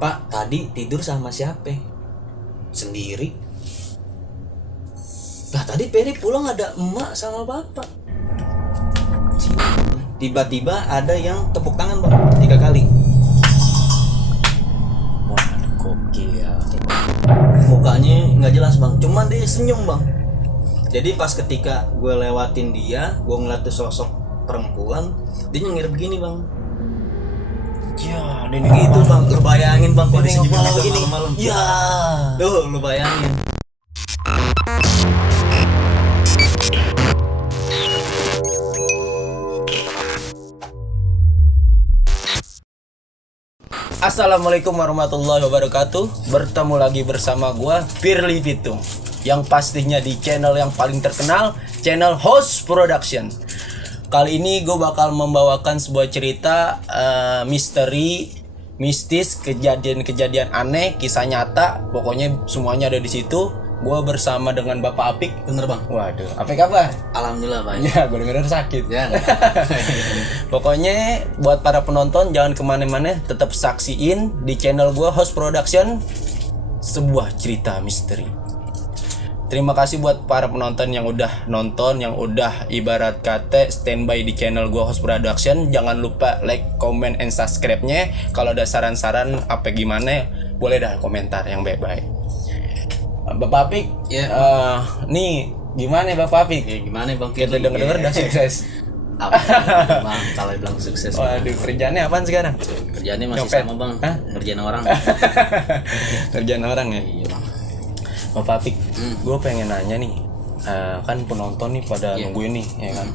Pak tadi tidur sama siapa? Sendiri. Nah tadi Peri pulang ada emak sama bapak. Tiba-tiba ada yang tepuk tangan bang 3 kali. Wah gokil. Mukanya nggak jelas bang, cuman dia senyum bang. Jadi pas ketika gue lewatin dia, gue ngeliat tuh sosok perempuan, dia nyengir begini bang. Ya, Dan gitu bang, lu bayangin bang kondisi ngepala juga begini. malam-malam. Ya. Tuh, lu bayangin. Assalamualaikum warahmatullahi wabarakatuh. Bertemu lagi bersama gua Firly Pitung, yang pastinya di channel yang paling terkenal, channel Host Production. Kali ini gue bakal membawakan sebuah cerita misteri, mistis, kejadian-kejadian aneh, kisah nyata. Pokoknya semuanya ada di situ. Gue bersama dengan Bapak Apik. Bener bang. Waduh, apa kabar? Alhamdulillah bang. Ya, gue denger sakit. Ya. Pokoknya buat para penonton jangan kemana-mana, tetap saksiin di channel gue Host Production sebuah cerita misteri. Terima kasih buat para penonton yang udah nonton, yang udah ibarat kata standby di channel gue Host Production. Jangan lupa like, comment, and subscribe-nya. Kalau ada saran-saran apa gimana, boleh dah komentar yang baik-baik. Bapak Apik, Ya. Nih gimana Bapak Apik? Ya gimana bang? Kita denger-denger udah sukses. Apa bang? Kalau bilang sukses. Waduh, kerjaannya apaan sekarang? Kerjaannya masih Nyopet. sama bang. Hah? Ngerjain orang. Kerjaan orang ya. Iya bang. Bapak Apik, gue pengen nanya nih, kan penonton nih pada nungguin nih, ya kan?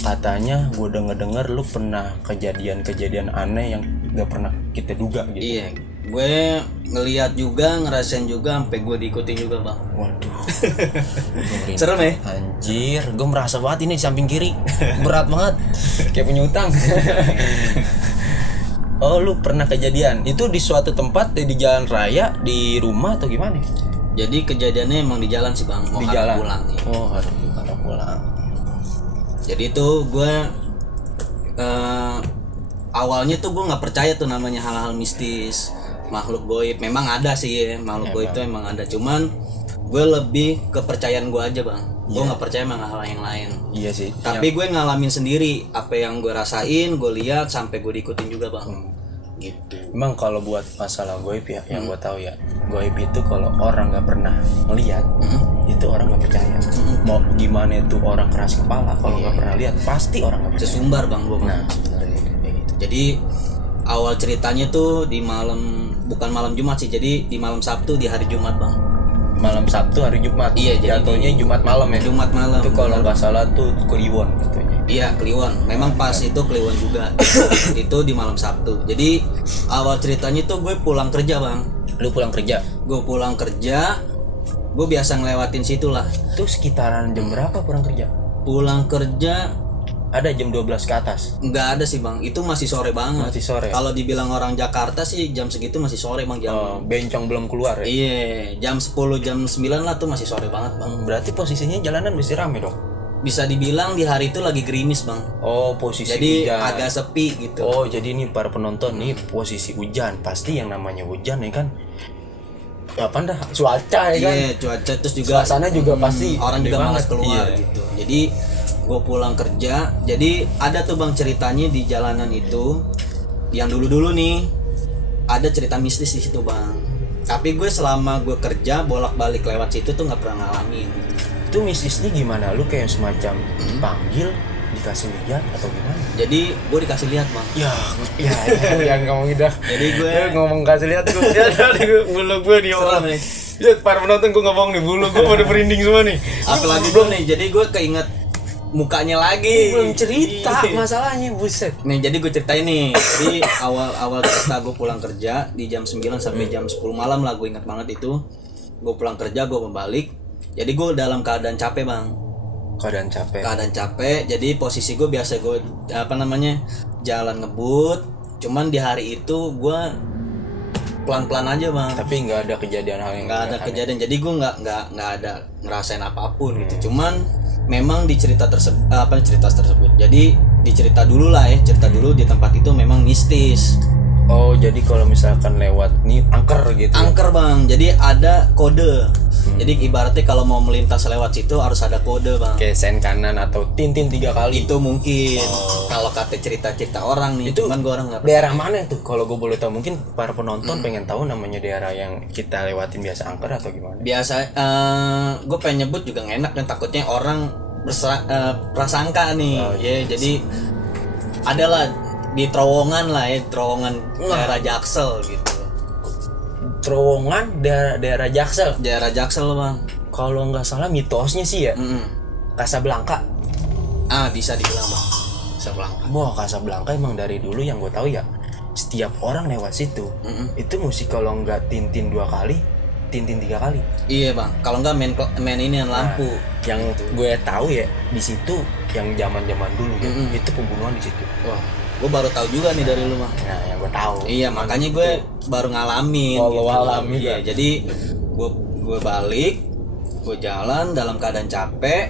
Katanya gue denger lu pernah kejadian-kejadian aneh yang gak pernah kita duga gitu. Iya. Gue ngelihat juga, ngerasain juga, sampai gue diikutin juga bang. Waduh. Serem ya? Anjir, gue merasa banget ini di samping kiri, berat banget, kayak punya utang. Oh, lu pernah kejadian? Itu di suatu tempat, di jalan raya, di rumah atau gimana? Jadi kejadiannya emang di jalan sih bang. Mau Di arah jalan. pulang nih. Oh, harus pulang. Jadi itu gue awalnya tuh gue nggak percaya tuh namanya hal-hal mistis, makhluk goib. Memang ada sih ya, makhluk goib itu emang ada. Cuman gue lebih kepercayaan gue aja bang. Gue nggak percaya sama hal yang lain. Iya sih. Tapi gue ngalamin sendiri apa yang gue rasain, gue lihat sampai gue diikutin juga bang. Gitu. Emang kalau buat masalah goib ya, yang gue tahu ya, goib itu kalau orang nggak pernah melihat, itu orang nggak percaya. Mau gimana itu orang keras kepala, kalau nggak pernah lihat, pasti orang nggak percaya. Sesumbar bang gue. Nah, sebenarnya kayak gitu. Jadi awal ceritanya tuh di malam, bukan malam Jumat sih, jadi di malam Sabtu di hari Jumat bang. Malam Sabtu hari Jumat. Iya, jadi jatuhnya Jumat malam ya. Jumat malam. Itu kalau nggak salah tuh Kliwon katanya. Iya Kliwon, memang pas itu Kliwon juga. Itu di malam Sabtu. Jadi awal ceritanya tuh gue pulang kerja bang. Lu pulang kerja? Gue pulang kerja, gue biasa ngelewatin situ lah. Itu sekitaran jam berapa pulang kerja? Pulang kerja Ada jam 12 ke atas. nggak ada sih bang, itu masih sore banget. Masih sore. Kalau dibilang orang Jakarta sih jam segitu masih sore bang, jam Bencong belum keluar ya. iya jam 10 jam 9 lah tuh masih sore banget bang. Berarti posisinya jalanan mesti rame dong. Bisa dibilang di hari itu lagi gerimis bang. Oh, posisi Jadi hujan. agak sepi gitu. Oh, jadi ini para penonton nih posisi hujan. Pasti yang namanya hujan ya kan. Apa dah? Cuaca ya kan. Iya cuaca, terus juga Suasana juga pasti orang gede juga banget. malas keluar Iya. gitu. Jadi gue pulang kerja, jadi ada tuh bang ceritanya di jalanan itu yang dulu nih ada cerita mistis di situ bang. Tapi gue selama gue kerja bolak-balik lewat situ tuh nggak pernah ngalamin. Itu mistisnya gimana? Lu kayak semacam dipanggil, dikasih lihat atau gimana? Jadi gue dikasih lihat bang. Yang ngomong dah. Jadi gue ngomong kasih lihat gue. Bulu gue nih Serem, orang. nih. Ya, para penonton gue ngomong nih, bulu gue pada merinding semua nih. apalagi gue nih, jadi gue keinget mukanya lagi. Belum cerita Iya. masalahnya, buset. Nih jadi gue ceritain nih. Jadi awal cerita gue pulang kerja di jam 9 sampai jam 10 malam lah, gue ingat banget itu. Gue pulang kerja, gue balik. Jadi gue dalam keadaan capek bang. Keadaan capek. Jadi posisi gue biasa gue jalan ngebut. Cuman di hari itu gue pelan-pelan aja bang. Tapi nggak ada kejadian hal yang Nggak ada kejadian. Jadi gue nggak ada ngerasain apapun gitu. Cuman memang di cerita tersebut. Jadi dicerita dulu lah ya. Cerita dulu di tempat itu memang mistis. Oh, jadi kalau misalkan lewat nih angker gitu. Angker bang, jadi ada kode. Jadi ibaratnya kalau mau melintas lewat situ harus ada kode bang. Kayak sen kanan atau tintin 3 kali. Itu mungkin kalau kata cerita-cerita orang nih. Itu Cuman gue orang nggak. Daerah mana tuh? Kalau gue boleh tahu, mungkin para penonton pengen tahu namanya daerah yang kita lewatin biasa angker atau gimana? Biasa, gue pengen nyebut juga nggak enak dan takutnya orang prasangka nih. Jadi adalah di terowongan lah ya, terowongan daerah Jaksel gitu. Terowongan daerah Jaksel. Daerah Jaksel bang. Kalau nggak salah mitosnya sih ya, Casablanca. Bisa dibilang bang. Casablanca. Wah, Casablanca emang dari dulu yang gue tahu ya, setiap orang lewat situ itu mesti kalau nggak tintin 2 kali, tintin 3 kali. Iya bang. Kalau nggak main ini yang lampu. Yang gue tahu ya di situ yang zaman dulu ya, itu pembunuhan di situ. Wah, gue baru tahu juga nih dari lu bang. Nah, yang gue tahu. Iya, makanya gue baru ngalamin. Ngalamin. Iya, jadi gue balik, gue jalan dalam keadaan capek,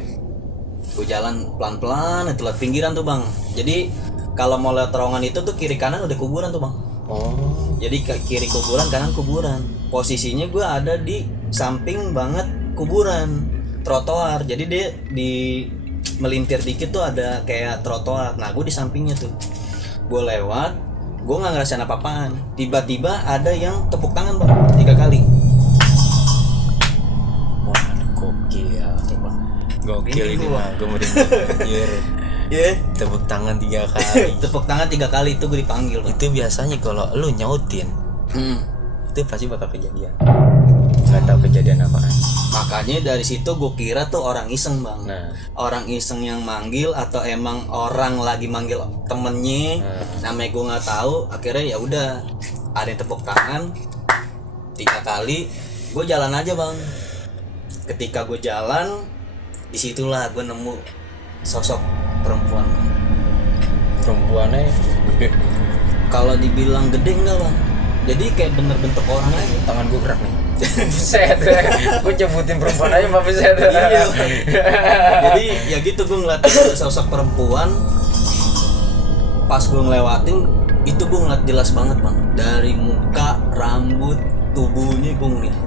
gue jalan pelan-pelan, itu lewat pinggiran tuh bang. Jadi kalau mau lewat terowongan itu tuh kiri kanan udah kuburan tuh bang. Oh. Jadi kiri kuburan, kanan kuburan. Posisinya gue ada di samping banget kuburan, trotoar. Jadi dia di melintir dikit tuh ada kayak trotoar. Nah, gue di sampingnya tuh. Gue lewat, gue nggak ngerasain apa-apaan. Tiba-tiba ada yang tepuk tangan bang 3 kali. Wah, gokil. Gokil ini mah, gue mau anjir. Iya. Tepuk tangan 3 kali. Tepuk tangan 3 kali itu gue dipanggil bang. Itu biasanya kalau lu nyautin, itu pasti bakal kejadian. Gak tahu kejadian apaan. Makanya dari situ gue kira tuh orang iseng bang. Nah. Orang iseng yang manggil atau emang orang lagi manggil temennya. Namanya gue nggak tahu. Akhirnya ya udah ada yang tepuk tangan 3 kali. Gue jalan aja bang. Ketika gue jalan, disitulah gue nemu sosok perempuan. Perempuannya gede. Kalau dibilang gede enggak bang. Jadi kayak bener bentuk orang aja. Tangan gue gerak nih. Buset, gue nyebutin perempuan aja mbak buset. Iya. Jadi ya gitu gue ngeliat sosok perempuan. Pas gue ngelewatin itu gue ngeliat jelas banget bang. Dari muka, rambut, tubuhnya gue ngeliat.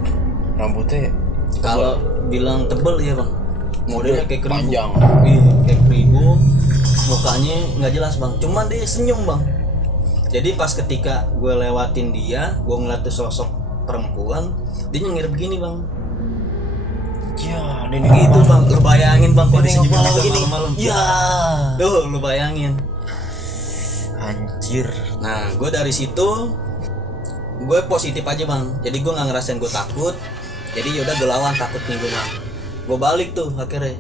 Rambutnya Kalau bilang tebel ya bang. Modelnya kayak keribu. panjang. Iya, kayak keribu. Mukanya nggak jelas bang. Cuman dia senyum bang. Jadi pas ketika gue lewatin dia, gue ngeliat tuh sosok perempuan, dia nyengir begini bang. Ya, Dan gitu bang, lu bayangin bang kondisi nengok juga gini. malam-malam. Ya. Tuh, lu bayangin. Anjir. Nah, gue dari situ gue positif aja bang. Jadi gue nggak ngerasain gue takut. Jadi yaudah gue lawan takut nih gue bang. Gue balik tuh akhirnya.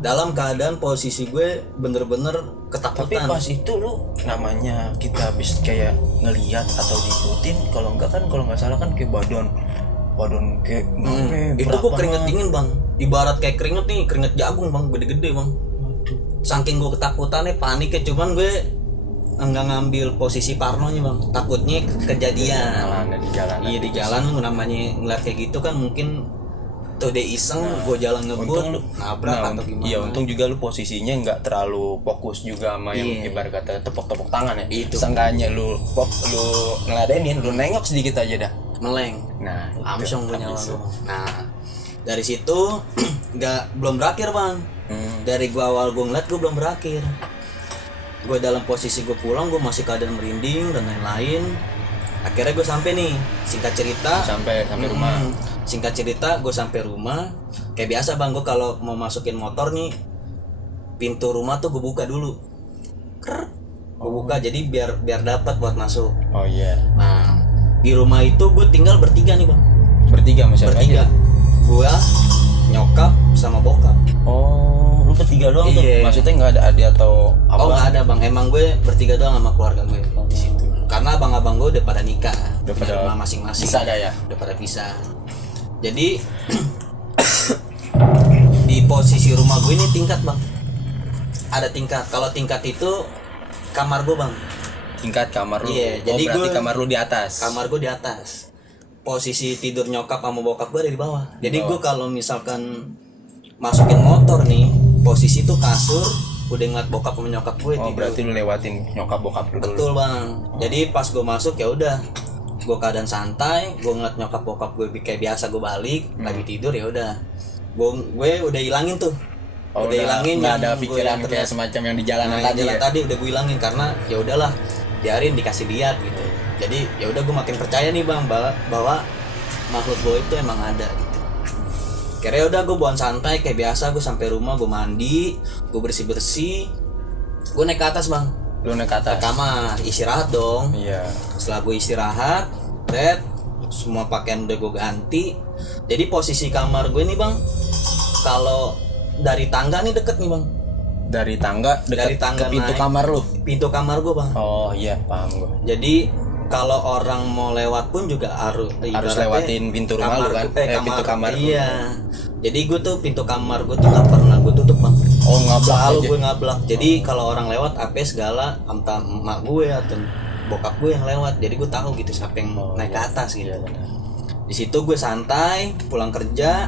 Dalam keadaan posisi gue bener-bener Tapi ketakutan. pas itu lu namanya kita habis kayak ngeliat atau diikutin, kalau enggak kan kalau nggak salah kan kayak badan kayak Itu gue keringet dingin bang. Ibarat kayak keringet nih, keringet jagung bang, gede-gede bang. Saking gue ketakutannya, paniknya, cuman gue enggak ngambil posisi parnonya bang. Takutnya kejadian. di jalan. Iya di jalan namanya ngeliat kayak gitu kan mungkin tuh dia iseng, gue jalan ngebut, nabrak atau gimana. Iya, untung juga lu posisinya nggak terlalu fokus juga sama yang ibarat kata tepuk-tepuk tangan ya. Itu. Seenggaknya lu ngeladenin, lu nengok sedikit aja dah. Meleng. Nah, Langsung gue nyala lu. Nah, dari situ belum berakhir bang. Dari gue awal gue ngeliat gue belum berakhir. Gue dalam posisi gue pulang, gue masih keadaan merinding dan lain-lain. Akhirnya gue sampai nih, singkat cerita sampai rumah. Singkat cerita gue sampai rumah. Kayak biasa bang, gue kalau mau masukin motor nih, pintu rumah tuh gue buka dulu. Gue buka jadi biar dapat buat masuk. Oh iya. Nah, di rumah itu gue tinggal bertiga nih bang. Bertiga masih Bertiga. Gua, nyokap, sama bokap. Oh, lu bertiga doang tuh? Iya. Maksudnya nggak ada adik atau apa? Oh nggak ada bang, emang gue bertiga doang sama keluarga gue di situ. Karena abang-abang gue udah pada nikah, Udah punya pada rumah masing-masing. bisa ada ya? Udah pada pisah. Jadi di posisi rumah gue ini tingkat bang. Ada tingkat. Kalau tingkat itu kamar gue bang. Tingkat kamar lu. Iya, Oh, jadi berarti gua- kamar lu di atas. Kamar gue di atas. Posisi tidur nyokap sama bokap gue ada di bawah. Jadi gue kalau misalkan masukin motor nih, posisi tuh kasur udah ngeliat bokap sama nyokap gue Oh tidur. berarti lu lewatin nyokap bokap lu dulu. Betul bang. Jadi pas gue masuk ya udah, gue keadaan santai, gue ngeliat nyokap bokap gue kayak biasa, gue balik lagi tidur ya udah, gue udah hilangin tuh. Oh, udah hilangin nggak yang ada gue pikiran ternyata- kayak semacam yang di jalanan Nah, tadi jalan ya. tadi udah gue hilangin karena ya udahlah, biarin dikasih lihat gitu. Jadi ya udah gue makin percaya nih bang bahwa makhluk gue itu emang ada gitu. Kira udah gue buang santai kayak biasa, gue sampai rumah, gue mandi, gue bersih, gue naik ke atas bang, Lu naik ke ke atas. kamar istirahat dong. Iya. Setelah gue istirahat, semua pakaian udah gue ganti. Jadi posisi kamar gue nih bang, kalau dari tangga nih deket nih bang, Dari tangga dekat Dari tangga ke pintu naik. kamar lu. pintu kamar gue bang. Oh iya, paham gua. Jadi kalau orang mau lewat pun juga harus ibaratnya lewatin pintu rumah lu kan? Pintu kamar lu. Iya. Jadi gue tuh pintu kamar gue tuh nggak pernah gue tutup bang. Oh, ngablak Selalu aja. gue ngablak. Jadi kalau orang lewat apa segala, entah emak gue atau bokap gue yang lewat. Jadi gue tahu gitu siapa yang naik ke atas gitu. Iya, benar. Di situ gue santai, pulang kerja,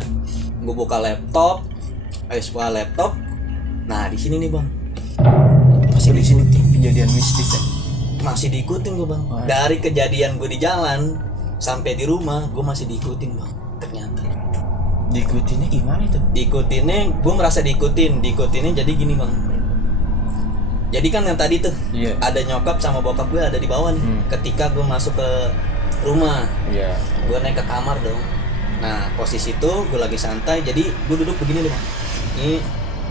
gue buka laptop, buka laptop. Nah di sini nih bang, Masih di sini kejadian mistis ya. masih diikutin gue bang. Dari kejadian gue di jalan sampai di rumah, gue masih diikutin bang. Ternyata Diikutinnya gimana itu? diikutinnya, gue merasa diikutinnya jadi gini bang. Jadi kan yang tadi tuh Iya. ada nyokap sama bokap gue ada di bawah nih. Ketika gue masuk ke rumah, Iya. gue naik ke kamar dong. Nah posisi itu gue lagi santai, jadi gue duduk begini nih bang. Ini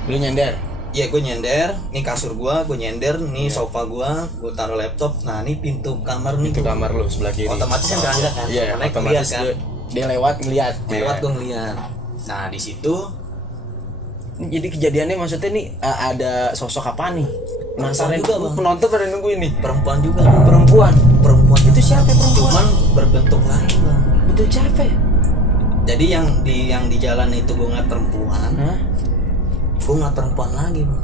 Lu nyender. iya gue nyender, nih kasur gue nyender, nih sofa gue taruh laptop. Nah ini pintu kamar nih, Itu kamar lu sebelah kiri. otomatis kan tangga kan, Iya, naik otomatis kan, dia lewat ngeliat. lewat Iya. gue ngeliat. Nah di situ Jadi kejadiannya maksudnya nih ada sosok apa nih? Penasaran juga, juga Bang. penonton pada nungguin nih. perempuan juga bang. Perempuan. Itu siapa perempuan? Cuman berbentuk lain bang. Itu capek. Jadi yang di jalan itu gue ngeliat perempuan, Hah? gue ngeliat perempuan lagi bang.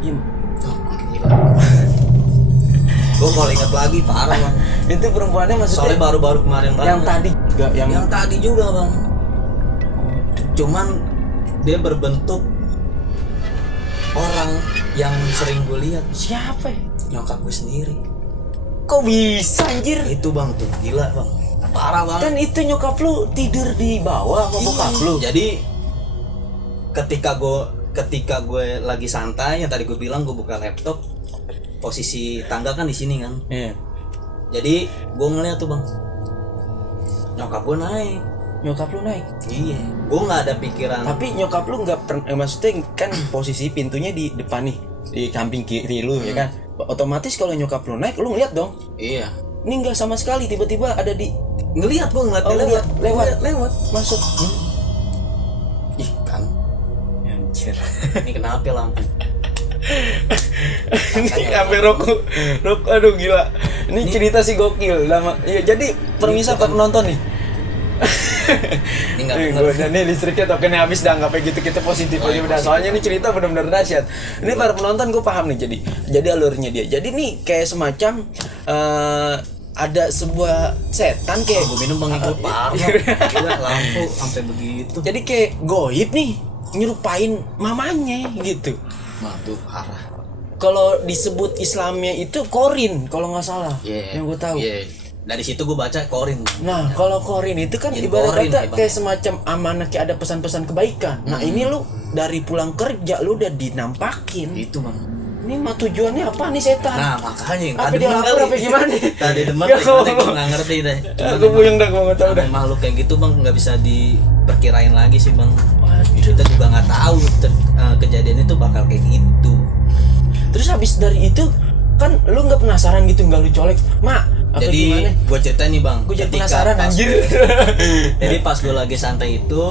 Iya. Oh, gila. Gue kalau inget lagi parah bang. Itu perempuannya Soalnya maksudnya baru-baru kemarin banget. yang tadi juga Yang tadi juga bang. Cuman dia berbentuk orang yang sering gue lihat, siapa ya? nyokap gue sendiri. Kok bisa anjir? Itu bang tuh gila bang, parah bang. Kan itu nyokap lu tidur di bawah sama bokap lu. Jadi ketika gue lagi santai, yang tadi gue bilang gue buka laptop, posisi tangga kan di sini kan. Iya. Jadi gue ngeliat tuh bang, nyokap gue naik. Nyokap lu naik. Iya, gue nggak ada pikiran. Tapi nyokap lu nggak pernah, maksudnya kan posisi pintunya di depan nih, di samping kiri lu ya kan. Otomatis kalau nyokap lu naik, lu ngeliat dong. Iya, Ini nggak sama sekali, tiba-tiba ada di ngeliat gue ngeliat Oh, dia lewat masuk. Ih kan, Anjir. ini kenapa lampu? Ini sampai rokok, aduh gila. Ini cerita sih gokil. Ya, jadi permisa buat penonton nih. Ini nggak Nih, bener. gua udah nih listriknya tokennya habis dah, nggak kayak gitu, kita positif aja udah. Soalnya ini cerita benar-benar dahsyat. Ini para penonton gue paham nih, jadi alurnya dia. Jadi nih kayak semacam ada sebuah setan kayak Gue minum bang itu parah. Gila lampu sampai begitu. jadi kayak goib nih nyerupain mamanya gitu. Mah tuh parah. Kalau disebut Islamnya itu korin kalau nggak salah. Iya. Yang gue tahu. Iya. Dari situ gue baca korin. Nah, kalau korin itu kan Jin ibarat korin, kata ya, Bang. kayak semacam amanah, kayak ada pesan-pesan kebaikan. Nah, ini lu dari pulang kerja lu udah dinampakin. Itu bang. Ini mah tujuannya apa nih setan? Nah makanya yang Apa tadi dia lapar apa gimana? Tadi demen Gak gimana ngomong. gue nggak ngerti deh. Aku puyeng dah, gue nggak tahu dah. Makhluk kayak gitu bang nggak bisa diperkirain lagi sih bang. Kita juga nggak tahu kejadian itu bakal kayak gitu. Terus habis dari itu kan lu nggak penasaran gitu, nggak lu colek, mak? Apa Jadi gimana? gue ceritain nih bang. Gue jadi ketika penasaran pas- anjir. Jadi pas gue lagi santai itu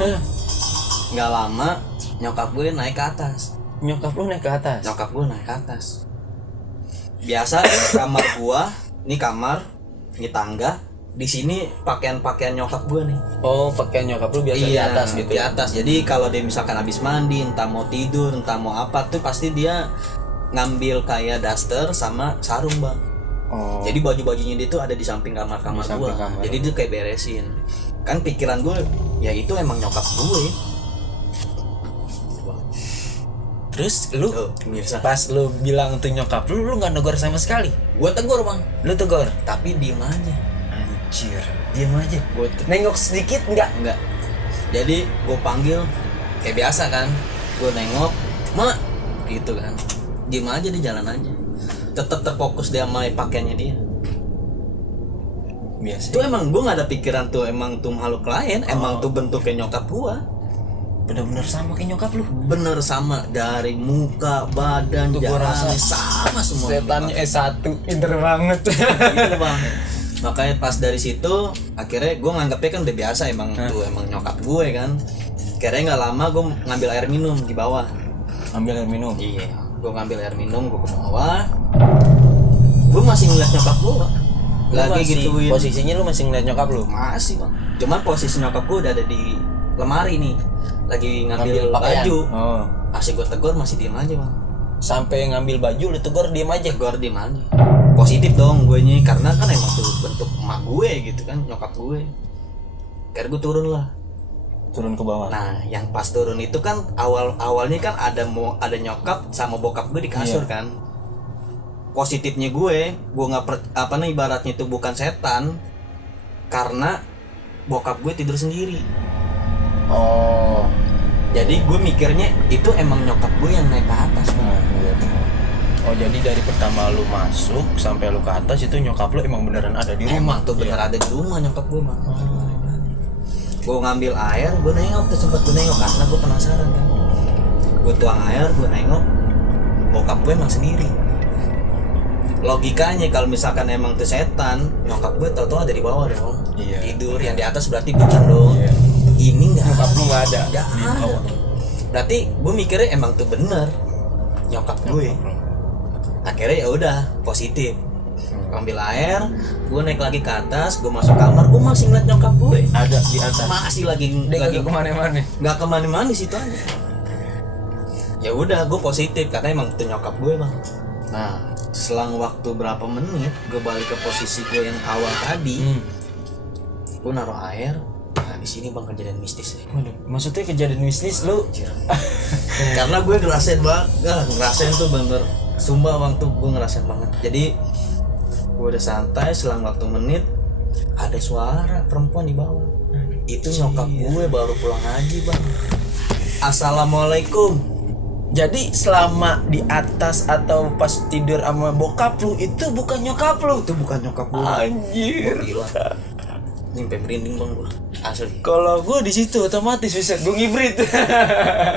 nggak lama nyokap gue naik ke atas. Nyokap lu naik ke atas. Nyokap gue naik ke atas. Biasa kamar gua, ini kamar, ini tangga. Di sini pakaian-pakaian nyokap gua nih. Oh, pakaian nyokap lu biasa di atas gitu. Di atas. Jadi kalau dia misalkan habis mandi, entah mau tidur, entah mau apa tuh pasti dia ngambil kayak daster sama sarung bang. Oh. Jadi baju-bajunya dia tuh ada di samping kamar-kamar Di samping gua. kamar. Jadi dia kayak beresin. Kan pikiran gue, ya itu emang nyokap gue. Terus lu Tuh, pemirsa. pas lu bilang tuh nyokap lu nggak negor sama sekali. Gue tegur bang, Lu tegur. tapi diem aja. Anjir, diam aja. Gue Nengok sedikit enggak? enggak. Jadi gue panggil kayak biasa kan. Gue nengok, mak, gitu kan. Diem aja di jalan aja. Tetap terfokus dia sama pakaiannya dia. Biasa. Itu emang gue nggak ada pikiran tuh emang tuh makhluk lain, emang tuh bentuknya nyokap gue. Bener-bener sama kayak nyokap lu. Bener sama dari muka, badan, Tuh gua jalan rasa sama semua. Setannya S1 pinter banget. Gitu bang. Makanya pas dari situ akhirnya gue nganggapnya kan udah biasa emang tuh emang nyokap gue kan. Akhirnya nggak lama gue ngambil air minum di bawah. Ambil air minum. Iya. Gue ngambil air minum, gue ke bawah. Gue masih ngeliat nyokap gue. Lagi gituin. Posisinya lu masih ngeliat nyokap lu. Masih bang. Cuman posisi nyokap gue udah ada di lemari nih. Lagi ngambil pakaian. baju. Oh. Masih gue tegur masih diem aja bang. Sampai ngambil baju lu tegur diem aja. Tegur diem aja. Positif dong gue nya karena kan emang tuh bentuk emak gue gitu kan, nyokap gue. Karena gue turun lah. Turun ke bawah. Nah yang pas turun itu kan awalnya kan ada nyokap sama bokap gue di kasur kan. Positifnya gue nggak ibaratnya itu bukan setan karena bokap gue tidur sendiri. Oh. Jadi gue mikirnya itu emang nyokap gue yang naik ke atas. Nah, iya benar. Oh jadi dari pertama lu masuk sampai lu ke atas itu nyokap lu emang beneran ada di rumah. Emang tuh bener ada di rumah nyokap gue mah. Gue ngambil air, gue nengok tuh sempat gue nengok karena gue penasaran kan. Gue tuang air, gue nengok, bokap gue emang sendiri. Logikanya kalau misalkan emang tuh setan, nyokap gue tau-tau ada di bawah dong. Iya. Tidur, yang di atas berarti bukan dong. Iya. Ini nggak. Nyokap lu nggak ada. Nggak Di ada. bawah. Berarti gue mikirnya emang tuh bener nyokap gue. Akhirnya ya udah positif. Ambil air, gue naik lagi ke atas, gue masuk kamar, gue masih ngeliat nyokap gue. Ada di atas. Masih lagi kemana-mana. nggak kemana-mana di situ aja. Ya udah, gue positif karena emang itu nyokap gue bang. Nah, selang waktu berapa menit, gue balik ke posisi gue yang awal tadi. Gue naruh air. Nah, di sini bang kejadian mistis ya. Waduh, maksudnya kejadian bisnis lu? Karena gue ngerasain tuh bener. Sumpah bang tuh gue ngerasain banget. Jadi gue udah santai, selang waktu menit ada suara perempuan di bawah. Itu nyokap gue baru pulang ngaji bang. Assalamualaikum. Jadi selama di atas atau pas tidur sama bokap lu itu bukan nyokap lu? Itu bukan nyokap gue. Anjir. Gila. Nyimpe merinding bang gue. Asli. Kalau gue di situ otomatis bisa gue ngibrit.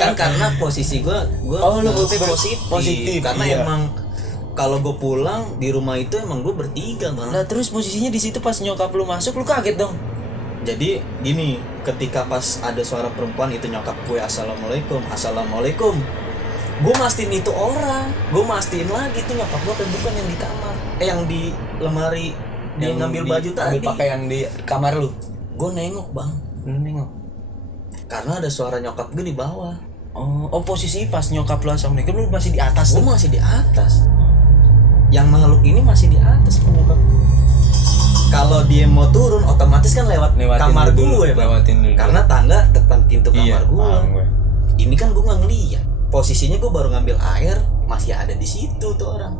Kan karena posisi gue Oh, lu positif. Karena iya. emang kalau gue pulang di rumah itu emang gue bertiga bang. Nah terus posisinya di situ pas nyokap lu masuk lu kaget dong. Jadi gini, ketika pas ada suara perempuan itu nyokap gue assalamualaikum, gue mastiin itu orang, gue mastiin lagi itu nyokap gue tapi bukan yang di kamar, yang di lemari dia ngambil baju tadi. Ambil pakaian di kamar lu. Gue nengok bang, Lu nengok. karena ada suara nyokap gue di bawah. Oh posisi pas nyokap lu assalamualaikum lu masih di atas Gue tuh. masih di atas. Yang makhluk ini masih di atas kan nyokap gue. Kalau dia mau turun otomatis kan lewatin kamar dulu, gue bang. lewatin dulu. Karena tangga depan pintu kamar gue. paham gue. Ini kan gue nggak ngeliat. Posisinya gue baru ngambil air, masih ada di situ tuh orang.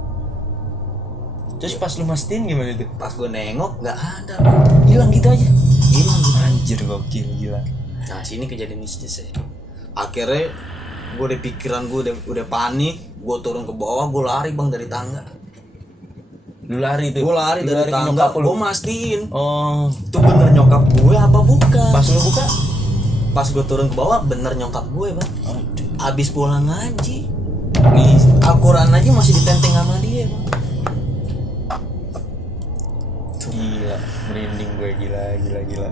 Terus pas lu mastiin gimana tuh? Pas gue nengok nggak ada. Hilang gitu aja. Hilang. Anjir gokil gila. Nah sini kejadian mistis ya. Akhirnya gue udah pikiran gue udah panik. Gue turun ke bawah, gue lari bang dari tangga. Lu lari tuh. Gue lari Lu dari ke tangga. nyokap lu. Gue mastiin Oh, itu bener nyokap gue apa bukan. pas lu buka? Pas gue turun ke bawah bener nyokap gue bang. Aduh. Abis pulang ngaji, Nih, Al-Quran aja masih ditenteng sama dia bang. gila, merinding gue gila.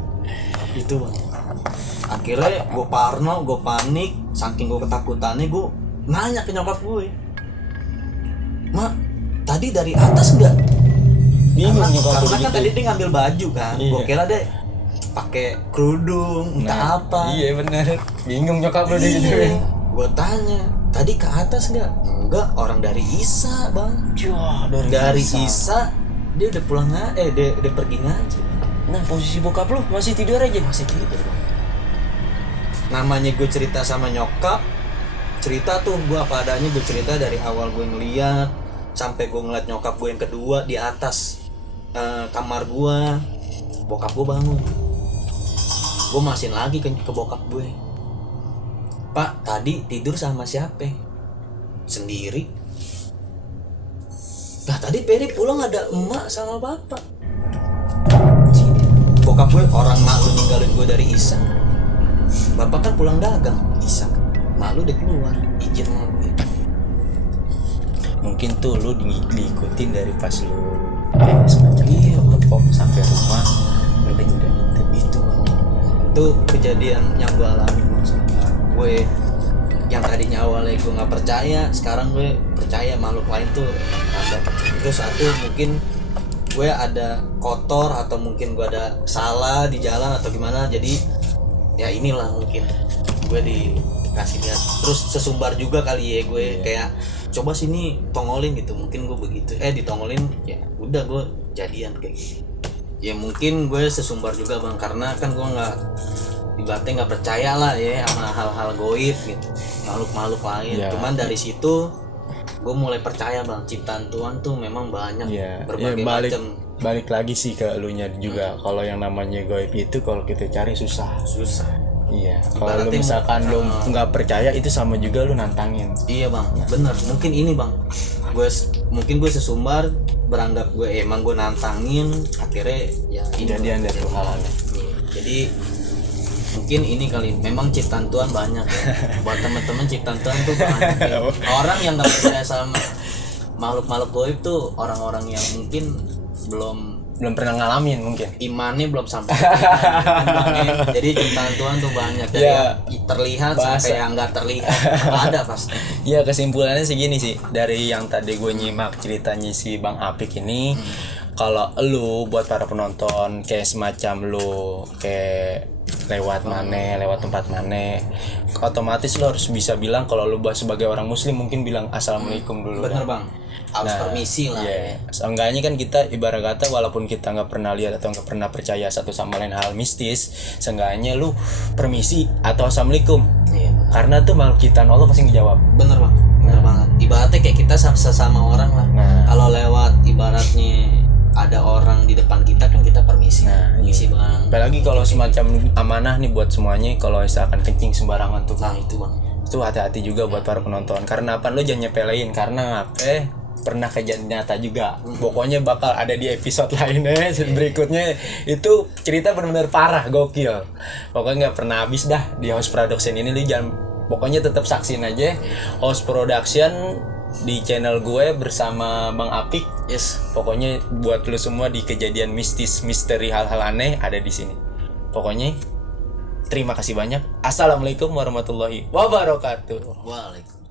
Itu bang. Akhirnya gue parno, gue panik, saking gue ketakutannya gue nanya ke nyokap gue, Mak, tadi dari atas enggak? Bingung nyokap lu Karena kan gitu. tadi dia ngambil baju kan, Iya. gue kira deh pakai kerudung, entah apa. Iya bener. Bingung nyokap lu Iya. digituin. Gue tanya, tadi ke atas enggak? Enggak, orang dari Isa bang. Wah, Dari Isa dia udah pulang dia udah pergi ngaji. Nah, posisi bokap lu masih tidur aja. Masih tidur bang. Namanya gue cerita sama nyokap, cerita tuh, gue apa adanya, gue cerita dari awal gue ngeliat sampai gue ngeliat nyokap gue yang kedua di atas kamar gue. Bokap gue bangun, gue masin lagi ke bokap gue, "Pak, tadi tidur sama siapa?" "Sendiri." "Nah tadi Peri pulang ada emak sama bapak." Bokap gue, "Orang mak lu ninggalin gue dari Isa, bapak kan pulang dagang Isa, mak lu udah keluar izin sama gue." Mungkin tuh lu diikutin dari pas lu semacam tepok sampai rumah lu kejadian Itu bang, itu kejadian yang gue alami bang. Gue yang tadinya awalnya gue nggak percaya, sekarang gue percaya makhluk lain tuh ada. Terus satu, mungkin gue ada kotor atau mungkin gue ada salah di jalan atau gimana, jadi ya inilah mungkin gue dikasih lihat. Terus sesumbar juga kali ya gue, kayak coba sini tongolin gitu, mungkin gue begitu ditongolin, ya udah gue jadian kayak gitu. Ya mungkin gue sesumbar juga bang, karena kan gue nggak, ibaratnya nggak percaya lah ya sama hal-hal goib gitu, makhluk-makhluk lain. Cuman dari situ gue mulai percaya bang, ciptaan Tuhan tuh memang banyak, berbagai macam. Balik lagi sih ke elunya juga. Kalau yang namanya goib itu kalau kita cari susah. Iya, kalau lu misalkan lu nggak percaya itu sama juga lu nantangin. Iya bang, bener. Mungkin ini bang, gue sesumbar beranggap gue emang gue nantangin, akhirnya ya kejadian dari hal. Jadi mungkin ini kali, memang ciptaan Tuhan banyak ya. Buat teman-teman, ciptaan Tuhan tuh banyak ya. Orang yang nggak percaya sama makhluk-makhluk goib tuh orang-orang yang mungkin belum pernah ngalamin, mungkin imannya belum sampai. Jadi ciptaan Tuhan tuh banyak, dari yang terlihat sampai yang nggak terlihat ada pasti. Ya kesimpulannya segini sih dari yang tadi gue nyimak ceritanya si Bang Apik ini. Kalau lu buat para penonton kayak semacam lu kayak lewat tempat mana, otomatis lu harus bisa bilang, kalau lu sebagai orang muslim mungkin bilang assalamualaikum dulu. Bener bang, harus permisi lah. Seenggaknya kan kita ibarat kata walaupun kita nggak pernah lihat atau nggak pernah percaya satu sama lain hal mistis, seenggaknya lu permisi atau assalamualaikum. Karena tuh makhluk kita Allah pasti ngejawab. Bener bang, bener banget. Ibaratnya kayak kita sesama orang lah. Kalau lewat ibaratnya ada orang di depan kita kan kita permisi. Permisi bang. Apalagi kalau semacam amanah nih buat semuanya, kalau misalkan kencing sembarangan tuh. Nah itu bang, itu hati-hati juga buat para penonton. Karena apa, lu jangan nyepelein, karena pernah kejadian nyata juga. Pokoknya bakal ada di episode lainnya berikutnya. Itu cerita benar-benar parah, gokil. Pokoknya nggak pernah habis dah di House Production ini. Lu jangan, pokoknya tetap saksin aja House Production di channel gue bersama Bang Apik. Pokoknya buat lu semua di kejadian mistis, misteri, hal-hal aneh ada di sini. Pokoknya terima kasih banyak. Assalamualaikum warahmatullahi wabarakatuh. Waalaikumsalam.